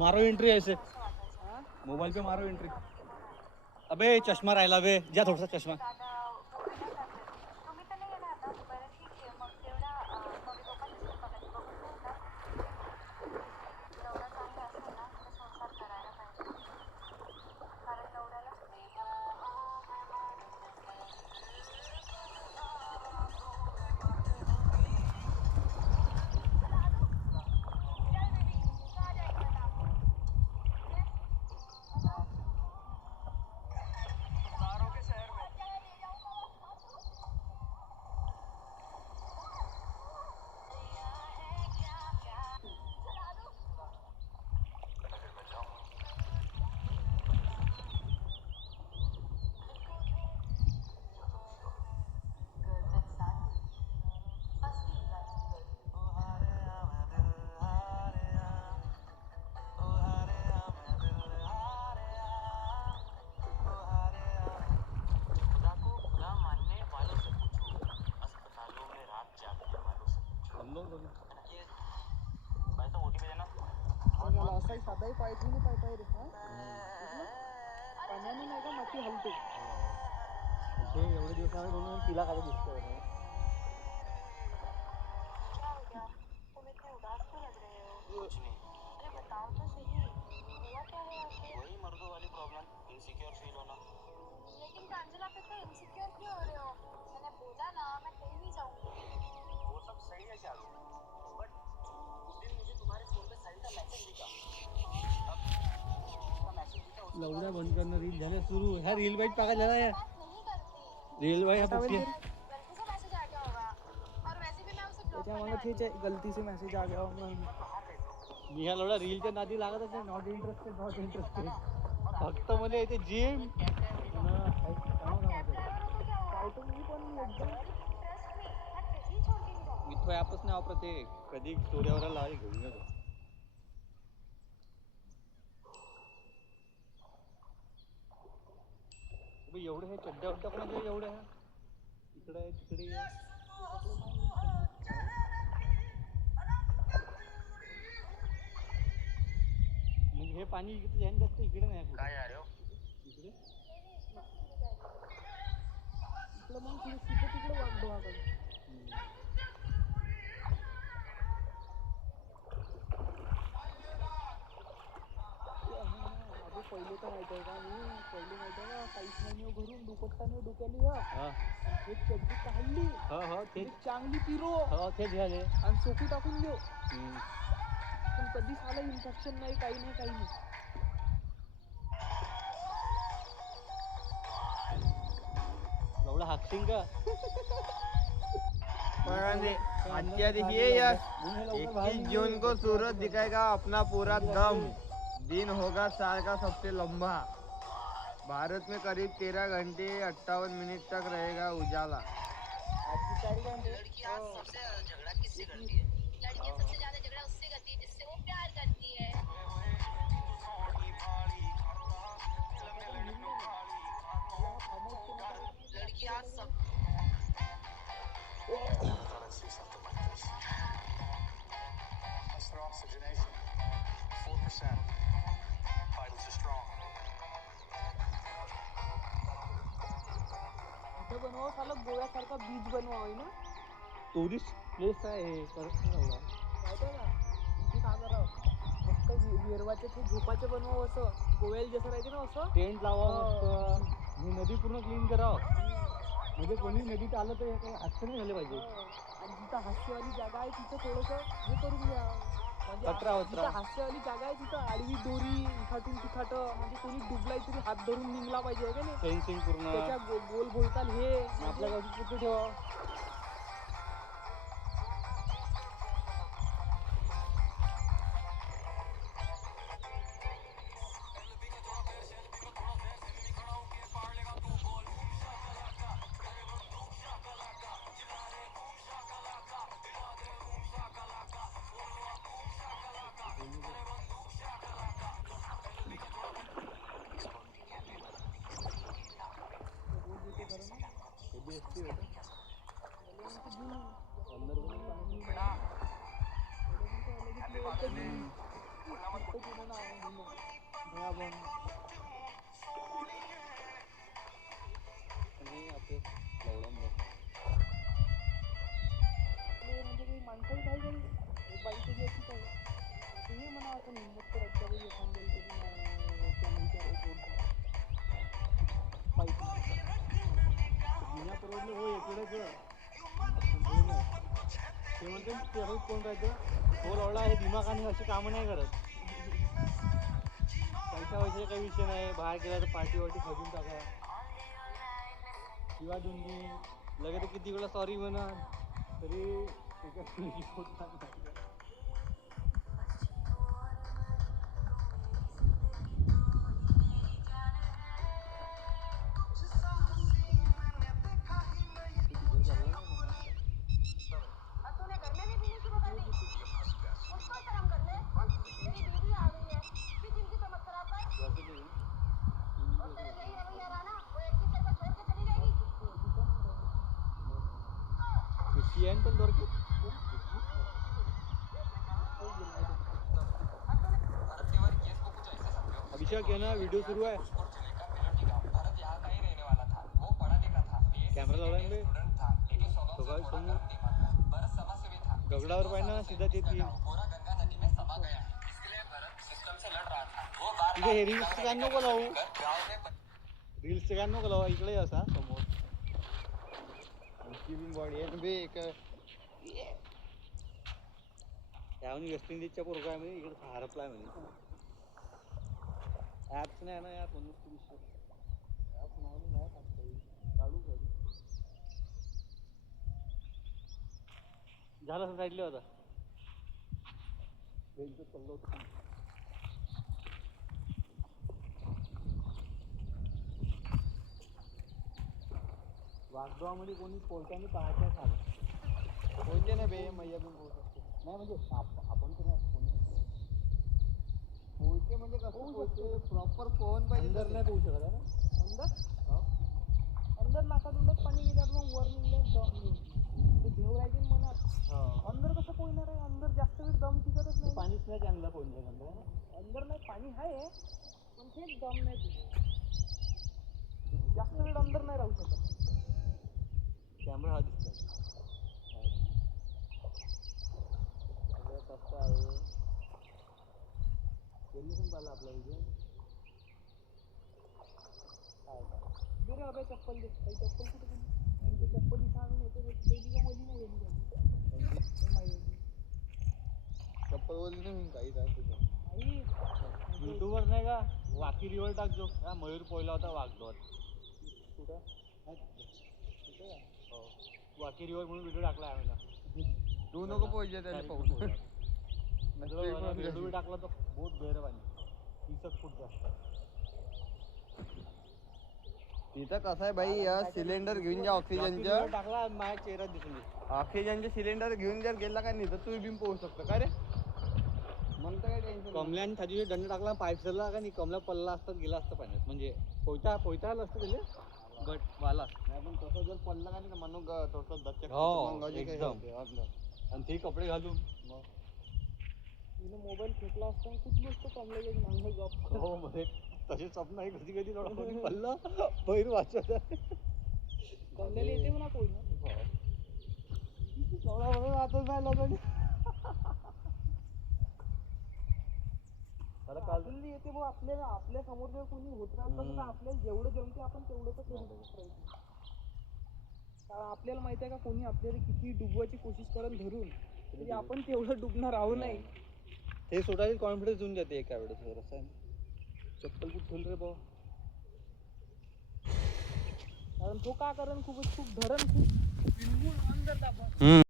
मारो एंट्री ऐसे मोबाइल पे मारो एंट्री. अबे चष्मा राहिला बे, ज्या थोडासा चष्मा. असाही साधाही पाहिजे नाही पाय रे. पाण्याने नाही का माती हलते. एवढे दिवसामध्ये म्हणून तिला काय दिसतोय. कुछ नहीं. अरे बताओ तो सही, हुआ क्या है आखिर? वही मर्दों वाली प्रॉब्लम, इनसिक्योर फील होना. लेकिन कांजला पे तो इनसिक्योर क्यों हो रहे हो? मैंने बोला ना मैं कहीं नहीं जाऊंगी. वो सब सही है चालू, बट उस दिन मुझे तुम्हारे फोन पे साइड का मैसेज दिखा. अब मैसेज दिखा उसके लवड्या बंद करणं रील झाले सुरू. ह्या रील वाईट पाका झाला यार. रील वाईट हा पक्षी गलती से मैसेज आ गया होगा और वैसे भी मैं उसे ब्लॉक त्याच्या करने मला वाली तेच गलती से मेसेज आ गया होगा. मी ह्या लवड्या रीलच्या नादी लागतच नाही. Not interested not interested. फक्त मला येते जिम इथं ऍपच नाही वापरत ते. कधी स्टोऱ्यावर लावायला घेऊन येतो. एवढे हे चड्ड्या उड्ड्या कोणाच्या एवढ्या इकडे तिकडे. म्हणजे हे पाणी इकडे जाईन जास्त इकडे नाही. काय यार हो इकडे इकडं मग तिकडे तिकडे वागडोहाकडे. पहिले तर माहिती आहे का पहिले माहिती आहे का काहीच नाही घरून दुपट्टा नाही डोक्याली हे चड्डी काढली ते चांगली पिरो तेच झाले आणि सोकू टाकून देऊ. पण कधीच आलं इन्फेक्शन नाही काही नाही काही नाही. एवढा हाकसिंग का हत्या दिखिए यश. 21 जून को सूरज दिखाएगा अपना पूरा दम. दिन होगा साल का सबसे लंबा. भारत में करीब 13 घंटे 58 मिनट तक रहेगा उजाला. लड़कियां सबसे झगड़ा किससे करती है? लड़कियां सबसे ज्यादा झगड़ा उससे करती है जिससे वो प्यार करती है. लड़कियां सब Faster oxygenation, 4%. Vitals are strong. इथं बनवावं सालं गोव्यासारखा बीच बनवावं ना. टुरिस्ट प्लेस आहे करत नाही एवढा. माहिती आहे का इथे काय करावं मस्त वेरवाचे ते झोपाचे बनवावं असं गोव्याला जसं राहते ना असं. टेंट लावा मस्त. नदी पूर्ण क्लीन करावं. म्हणजे कोणी नदीत आलं तर काही हास्य नाही झाले पाहिजे. आणि जिथं हास्यवाली जागा आहे तिथं थोडंसं हे करून घ्या. म्हणजे जिथं हास्यवाली जागा आहे तिथं आडवी दोरी इखाटून तिखाटं म्हणजे कोणी डुबलाय तरी हात धरून निघला पाहिजे का नाही. फेन्सिंग पूर्ण त्याच्या गोल भोवताल हे आपल्या गावची कुठे ठेवा. मोठं केलं ना भयाबंग. आणि आपले लवडंब आपले म्हणजे काही माणसाही काही काही बाई तरी अशी काय हे म्हणा आपण हिंमत तर रस्त्या काही एखाद्या तरी त्याने विचार पाहिजे जुन्या परवडले हो इकडेच ते म्हणते ते असंच कोण राहतं तो लवडा हे दिमागाने अशी कामं नाही करत. पैसा वैसे काही विषय नाही, बाहेर गेला तर पार्टी वाटी खजून टाका किंवा दुंदी लगेच तर किती वेळा सॉरी म्हणा तरी त्याच्या पोट टाकणार. तूने घर में भी पीने की बता दी मुझको शर्म कर ले मेरी बीवी आ गई है फिर जिंदगी तो मत खराब कर और तेरा यही रवैया रहा ना वो एक ही को छोड़ के चली जाएगी क्रिश्चियन पण दొరికి अभिषेक है ना वीडियो शुरू है कॅमेरा लावला आहे तो काय समोर दगडावर पाहिजे ना सीधा ते तीन इथे हे रील्स काय नको लावू रील्स काय नको लावू इकडे असा समोर बॉडी आहे बे एक त्यावनी वेस्ट इंडिजच्या पोरगा आहे म्हणजे इकडे हरपलाय म्हणजे ॲप्स नाही ना यार म्हणून विषय ॲप नाही चालू कर झालं असं साईडले होता चाललं होतं वाघगावमध्ये कोणी पोलट्याने पाहायच्या झालं होते ना बे मैया पण होऊ शकते नाही म्हणजे आपण तर नाही होते म्हणजे कसं होते प्रॉपर फोन पाहिजे अंदर नाही पोहू शकत आहे ना अंदर अंदर नाकातूनच पाणी गेल्यावर मग वर निघल्यावर दम ते घेऊ राहायचे मनात अंदर कसं पोहणार आहे अंदर जास्त वेळ दम टिकतच नाही पाणीच नाही चांगला पोहण्याच्या नंतर अंदर नाही पाणी आहे पण तेच दम नाही टिकत जास्त वेळ अंदर नाही राहू शकत कॅमेरा हा दिसतो कसं आहे त्यांनी पण पाहिलं आपला व्हिडिओ दे रे अबे चप्पल दे काही चप्पल कुठे गेली ते चप्पल इथं आणून येते पहिली का वली नाही गेली चप्पल बोलली नाही काही काय तुझं आई युट्यूबवर नाही का वाकी रिवर टाकजो हा मयूर पोहला होता वाघडोर कुठं वाकी रिवर म्हणून व्हिडिओ टाकला आहे आम्हाला तू नको पोहायचे त्याला पाहून व्हिडिओ टाकला तर बहुत गैर पाणी 30 फूट जास्त तिथं कसं आहे भाई या सिलेंडर घेऊन जा ऑक्सिजनचं टाकला माझ्या चेहरा दिसून ऑक्सिजनचे सिलेंडर घेऊन जर गेला का नाही तर तू बिन पोहू शकतो का रे मग तर काय टेन्शन कमल्याने थाजी दंड टाकला पाईप सरला का नाही कमला पल्ला असतात गेला असतं पाण्यात म्हणजे पोहता आलं असतं त्याला बट वाला नाही पण तसं जर पडलं का नाही म्हणून थोडंसं दचक हो एकदम आणि ते कपडे घालून मग तिने मोबाईल फेकला असता खूप मस्त कमलेच्या मागं जॉब हो मध्ये तसे स्वप्न आहे कधी कधी कोणी पडलं बैर वाचत कमलेला येते म्हणा कोण आतच नाही लोकांनी आपल्याला येते भाऊ आपल्याला आपल्या समोर जर कोणी होत राहिलं तर आपल्याला जेवढं जमते आपण तेवढं तर करतच प्रयत्न कारण आपल्याला माहित आहे का कोणी आपल्याला किती डुबवायची कोशिश करून धरून तरी आपण तेवढं डुबणार आहोत नाही ते सोडायला कॉन्फिडन्स होऊन जाते एका वेळेस असं चप्पल कुठं ठेवलं रे भाऊ कारण तो का कारण खूप धरण खूप बिलकुल अंदर दाबा